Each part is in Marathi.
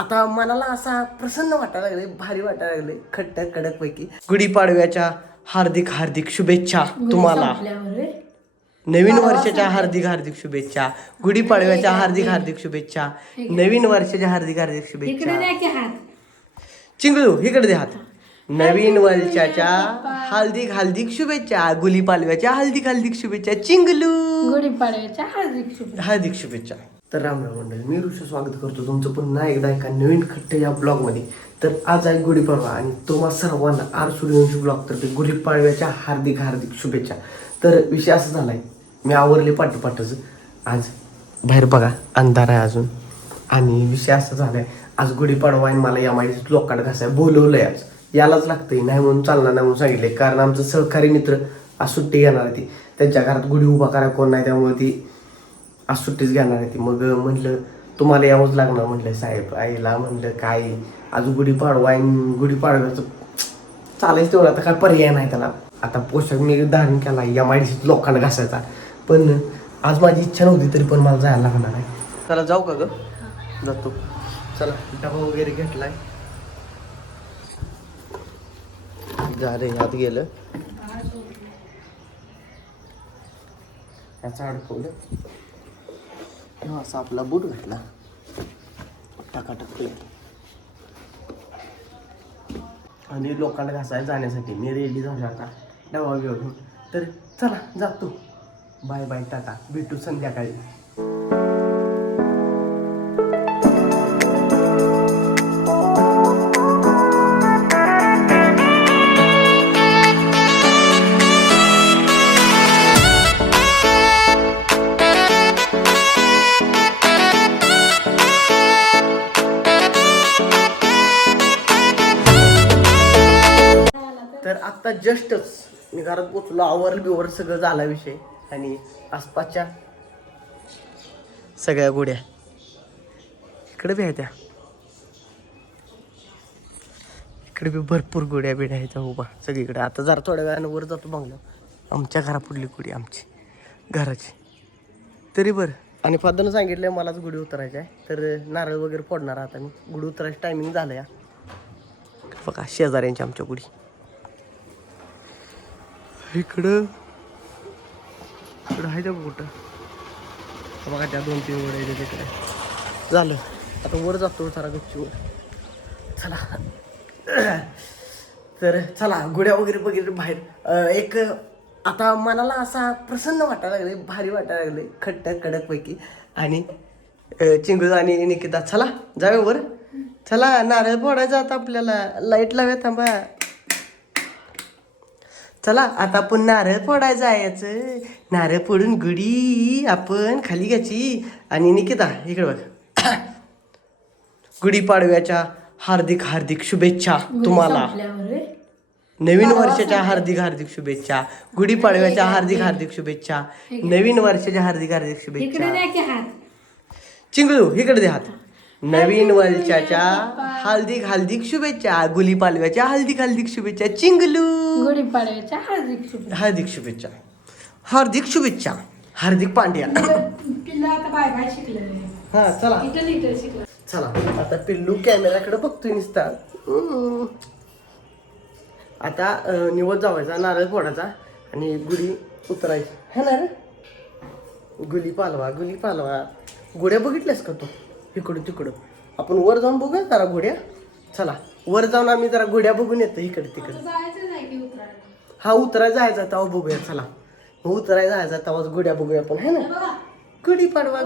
आता मनाला असा प्रसन्न वाटायला लागले, भारी वाटायला लागले, खट्ट कडक पैकी. गुढीपाडव्याच्या हार्दिक हार्दिक शुभेच्छा तुम्हाला. नवीन वर्षाच्या हार्दिक हार्दिक शुभेच्छा. गुढीपाडव्याच्या हार्दिक हार्दिक शुभेच्छा. नवीन वर्षाच्या हार्दिक हार्दिक शुभेच्छा. चिंगळू इकडे दे हात. नवीन वर्षाच्या हार्दिक हार्दिक शुभेच्छा. गुढीपाडव्याच्या हार्दिक हार्दिक शुभेच्छा. चिंगलू गुढीपाडव्याच्या हार्दिक शुभेच्छा. तर राम मंडळी, मी ऋषी स्वागत करतो तुमचं पुन्हा एकदा एका नवीन खट्ट या ब्लॉगमध्ये. तर आज आहे गुढीपाडवा आणि तुम्हा सर्वांना आर सूर्यवंशी ब्लॉग तर्फे गुढीपाडव्याच्या हार्दिक हार्दिक शुभेच्छा. तर विषय असा झालाय, मी आवरले पाठोपाठच. आज बाहेर बघा अंधार आहे अजून. आणि विषय असा झालाय, आज गुढीपाडवा आहे. मला या माहिती लोकांना कसं आहे बोलवलंय, आज यालाच लागतंय, नाही म्हणून चालणार नाही म्हणून सांगितले. कारण आमचं सहकारी मित्र आज सुट्टी घेणार आहे. ती त्यांच्या घरात गुढी उभा करा कोण नाही, त्यामुळे ती आज सुट्टीच घेणार आहे ती. मग म्हटलं तुम्हाला यावंच लागणार म्हटलं. साहेब आईला म्हटलं काय आज गुढीपाडवा आहे, गुढीपाडव्याचं चालायचं तेवढं, आता काय पर्याय नाही त्याला. आता पोशाख मी धारण केला या माहिती लोकांना घासायचा, पण आज माझी इच्छा नव्हती तरी पण मला जायला लागणार आहे. चला जाऊ का ग? जातो. चला डबा वगैरे घेतलाय, झाले आत गेलं, याचा अडकवलं असा आपला बूट घातला टाकाटक आणि लोकांना घासायला जाण्यासाठी मी रेडी झालो आता डबा घेऊन. तर चला जातो. बाय बाय, टाटा, भेटू संध्याकाळी. तर आत्ता जस्टच मी घरात पोचलो, आवरल बिवर सगळं झाला विषय. आणि आसपासच्या सगळ्या गुड्या इकडे बी आहेत, त्या इकडे बी भरपूर गुड्या बिड्या आहेत उभा सगळीकडे. आता जरा थोड्या वेळानं वर जातो बंगला. आमच्या घरापुढली गुडी आमची घराची तरी बरं. आणि फादरनं सांगितलं मलाच गुढी उतरायची आहे, तर नारळ वगैरे फोडणार आता मी. गुढी उतरायचं टायमिंग झालं या. बघा शेजाऱ्यांची आमच्या गुढी इकडं आहे त्या कुठं बघा, त्या 2-3 वर आहे तिकडे. झालं आता वर जातो जरा गच्चीवर. चला तर चला गुड्या वगैरे वगैरे बाहेर. एक आता मनाला असा प्रसन्न वाटायला लागले, भारी वाटायला लागले, खट्ट कडक पैकी. आणि चिंगू आणि निकिता चला जाऊया वर. चला नारळ फोडायचा आता आपल्याला. लाईट लावूया, थांबा. चला आता आपण नारळ फोडायचं आहे. याचं नारळ फोडून गुढी आपण खाली घ्यायची. आणि निकिता इकडे बघ. गुढीपाडव्याच्या हार्दिक हार्दिक शुभेच्छा तुम्हाला. नवीन वर्षाच्या हार्दिक हार्दिक शुभेच्छा. गुढीपाडव्याच्या हार्दिक हार्दिक शुभेच्छा. नवीन वर्षाच्या हार्दिक हार्दिक शुभेच्छा. चिंगळू इकडे दे हात. नवीन वर्षाच्या हार्दिक हार्दिक शुभेच्छा. गुढीपाडव्याच्या हार्दिक हार्दिक शुभेच्छा. चिंगलू गुढीपाडव्याच्या हार्दिक शुभेच्छा. हार्दिक शुभेच्छा. हार्दिक पांड्या. हा चला चला आता पिल्लू कॅमेराकडे बघतोय नुसता. आता निवत जावायचा, नारळ फोडायचा आणि गुढी उतरायची है ना रे. गुढी पालवा गुड्या बघितल्यास का तू? इकडं तिकडं आपण वर जाऊन बघूया जरा गुड्या. चला वर जाऊन आम्ही जरा गुड्या बघून येतो इकडे तिकडे. हा उतरायला जायचा तेव्हा बघूया. चला उतरायला जायचा तेव्हाच गुड्या बघूया आपण है ना. गुढीपाडवा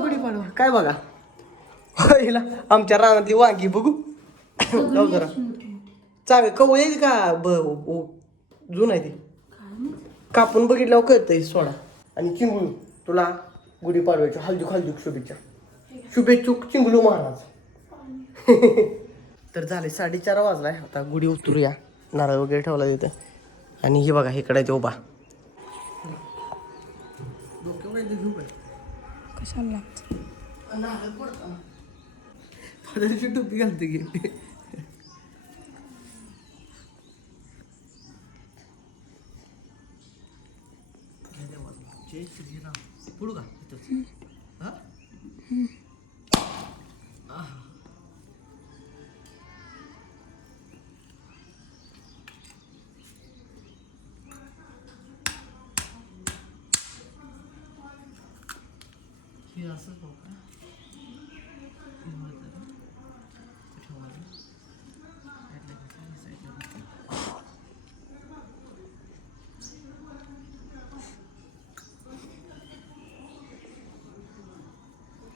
काय बघा. हिला आमच्या रानातली वांगी बघू जाऊ जरा. चांगलं कवळ येईल का जुन आहे ते कापून बघितल्यावर कळतंय सोडा. आणि चिंगळू तुला गुढीपाडव्याच्या हार्दिक शुभेच्छा. शुभेच्छुक चिंगलू महाराज. तर झाले 4:30 वाजलाय. आता गुढी उतरूया. नारळ वगैरे ठेवला तिथे. आणि हे बघा इकडे ते उभा कशाला टोपी घालते की. जय श्रीराम. पुढू का असंच बघ का?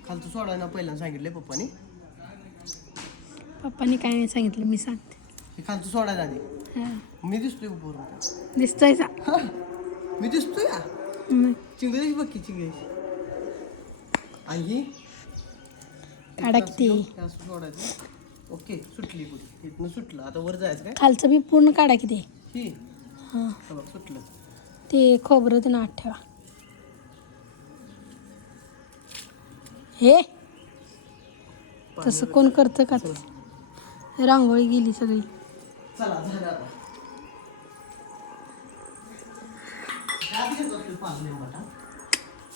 खालचं सोडायला पहिल्यांदा सांगितले पप्पानी. पप्पानी काय नाही सांगितलं मी सांगते. हे खालचं सोडायला आधी. हा. मी दिसतोय बरोबर. दिसतोय सा मी दिसतोय का? मग चिंगळी बघ की चिंगळी. आणि ही काढा किती असं सोडायचं. ओके सुटली पुढे. इथनं सुटलं. आता वर जायचं काय? खालचं बी पूर्ण काढा किती. ही हां हे बघ सुटलं. ते खोबरं ते आत ठेवा. हे तसं कोण करतं का? रांगोळी गेली सगळी. चला झालं आता. आधी घेतो आपलं पान लिंबाचा.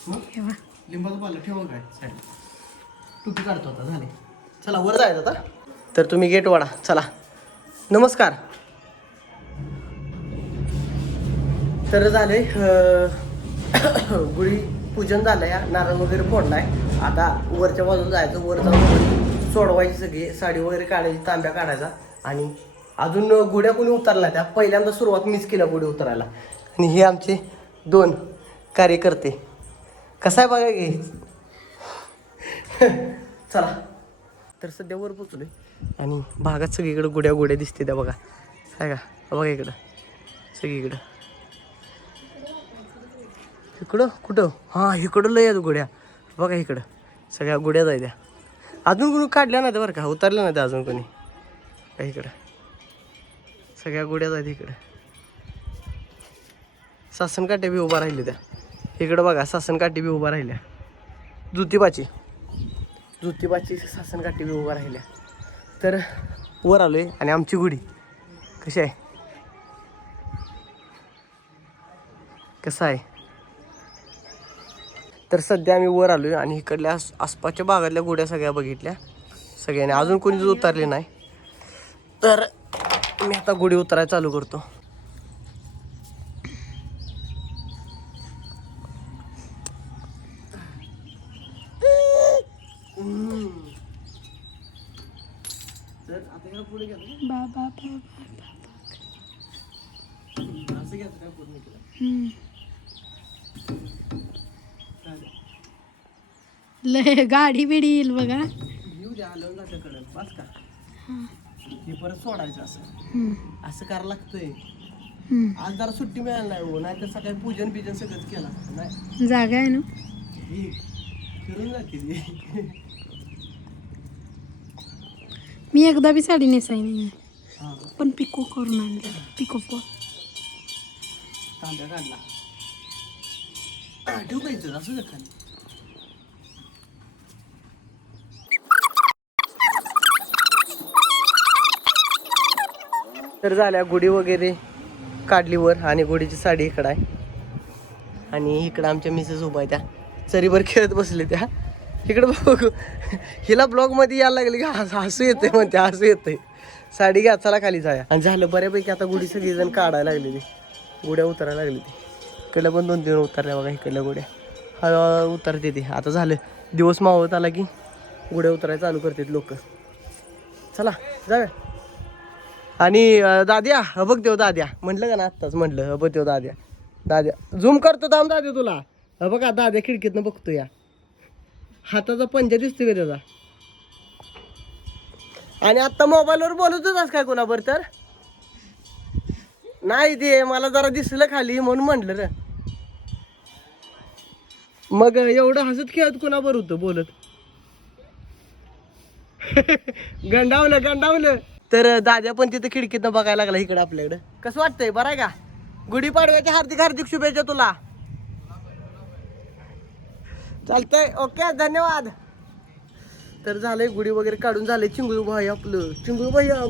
मग ठेवा. लिंबाचं पाला ठेवा काय साईड. टुपी काढतो आता झाले. चला वर जायचं आता. तर तुम्ही गेट वाढा. चला नमस्कार. तर झाले गुढी पूजन झालं या. नारळ वगैरे फोडलाय. आता वरच्या बाजूला जायचं. वर जाऊन सोडवायची सगळी साडी वगैरे काढायची. तांब्या काढायचा. आणि अजून गुड्या कोणी उतरल्या त्या पहिल्यांदा सुरुवात मीच केल्या गुढी उतरायला. आणि हे आमचे 2 कार्यकर्ते. कसं आहे बघा की. चला तर सध्या वर पोचलोय आणि भागात सगळीकडे गुड्या गुड्या दिसते त्या बघा. काय का बघा इकडं सगळीकडं. इकडं कुठं? हां इकडं लय आहेत गुड्या बघा. इकडं सगळ्या गुड्या जाय त्या. अजून कोणी काढल्या नाही बरं का. उतरल्या नाही त्या अजून कोणी. का इकडं सगळ्या गुड्या जायत. इकडं सासनकाठी बी उभा राहिली त्या. इकडं बघा सासनकाठी बी उभा राहिल्या. ज्योतिबाची सासनकाठी बी उभा राहिल्या. तर वर आलोय आणि आमची गुढी कशी आहे कसं आहे. तर सध्या आम्ही वर आलोय आणि इकडल्या आसपासच्या भागातल्या गुड्या सगळ्या बघितल्या सगळ्यांनी. अजून कोणीच उतरले नाही. तर मी आता गुढी उतरायला चालू करतो. तर आता याला पुढे घ्या. बाबा असं घ्यायचं काय पूर्ण केलं. लय गाडी बिडी येईल बघा. येऊ द्या. आलं जातं कडं बस का. हे परत सोडायचं असं. असं करायला लागतंय. आज जरा सुट्टी मिळाली नाही हो. नाही तर सकाळी पूजन बिजन सगळंच केलं असतं. नाही जागा आहे ना. ही फिरून जाते ती. मी एकदा बी साडी नेसाय नाही हां पण पिको करून आणले. पिको फॉल तांब्या काढला. ठेवायचं असं का खाली. तर झाल्या गुढी वगैरे काढली वर आणि गुढीची साडी इकडं आहे. आणि इकडं आमच्या मिसेस उभा आहे त्या चरीवर खेळत बसले त्या. इकडं बघू हिला ब्लॉगमध्ये यायला लागले की हसू येते म्हणते. हसू येते. साडी घ्या चला खाली जाया. आणि झालं बऱ्यापैकी आता गुढी सगळीजण काढायला लागलेली. गुड्या उतरायला लागली ती. इकडल्या पण 2-3 उतरल्या बघा. इकडल्या गुड्या हळूहळू उतरते ती. आता झालं दिवस मावळत आला की गुड्या उतरायला चालू करतात लोक. चला जाऊया. आणि दाद्या बघ देव दाद्या म्हटलं का ना आत्ताच म्हटलं बघ देव दाद्या झूम करतो थांब दाद्या तुला. बघा दाद्या खिडकीतनं बघतो या. हाताचा पंजा दिसतोय का त्याचा. आणि आत्ता मोबाईलवर बोलतच काय कोणाबर तर नाही ते मला जरा दिसलं खाली म्हणून म्हटलं रे. मग एवढं हसत खेळत कोणाबर होतं बोलत. गंडावलं. तर दाद्या पण तिथं खिडकीतनं बघायला लागला इकडं आपल्याकडं. कसं वाटतंय बरं आहे का. गुढीपाडव्याच्या हार्दिक शुभेच्छा तुला. चालतंय ओके धन्यवाद. तर झालंय गुढी वगैरे काढून झालंय. चिंगळू भाई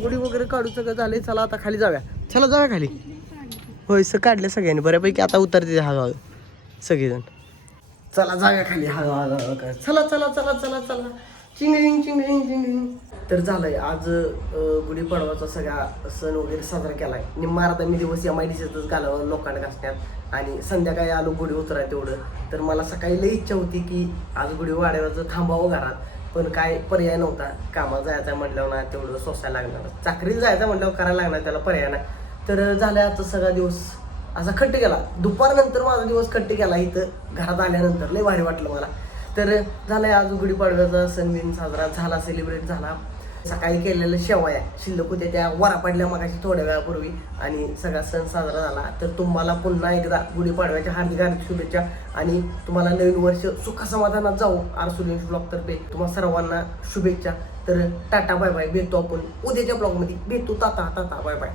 गुढी वगैरे काढून सगळं झालंय. चला आता खाली जाऊया. चला जाऊया खाली. होय सर काढलं सगळ्यांनी बऱ्यापैकी. आता उतरते हळूहळू सगळेजण. चला जाऊया खाली हळूहळू. चला चिंगलिंग चिंगलिंग चिंगलिंग. तर झालंय आज गुढीपाडवाचा सगळा सण वगैरे साजरा केलाय. निम्मा अर्धा मी दिवस MIDCतच घालवला लोकांना घासण्यात आणि संध्याकाळी आलो गुढी उतराय तेवढं. तर मला सकाळी लई इच्छा होती की आज गुढी वाढवायचं थांबावं घरात, पण काय पर्याय नव्हता. कामाला जायचं म्हटल्यावर ना तेवढं सोसायला लागणार, चाकरीला जायचं म्हटल्यावर करायला लागणार, त्याला पर्याय नाही. तर झालं आजचा सगळा दिवस असा खट्ट गेला. दुपारनंतर माझा दिवस खट्ट गेला. इथं घरात आल्यानंतर लय भारी वाटलं मला. तर झालंय आज गुढीपाडव्याचा सण बिन साजरा झाला, सेलिब्रेट झाला. सकाळी केलेल्या शेवया शिल्लक होत्या, त्या वरा पडल्या मगाशी थोड्या वेळापूर्वी आणि सगळा सण साजरा झाला. तर तुम्हाला पुन्हा एकदा गुढीपाडव्याच्या हार्दिक हार्दिक शुभेच्छा आणि तुम्हाला नवीन वर्ष सुखसमाधानात जाऊ. आरसूलिंश ब्लॉगतर्फे तुम्हा सर्वांना शुभेच्छा. तर टाटा बाय बाय, भेटतो आपण उद्याच्या ब्लॉगमध्ये. भेटू, टाटा टाटा बाय बाय.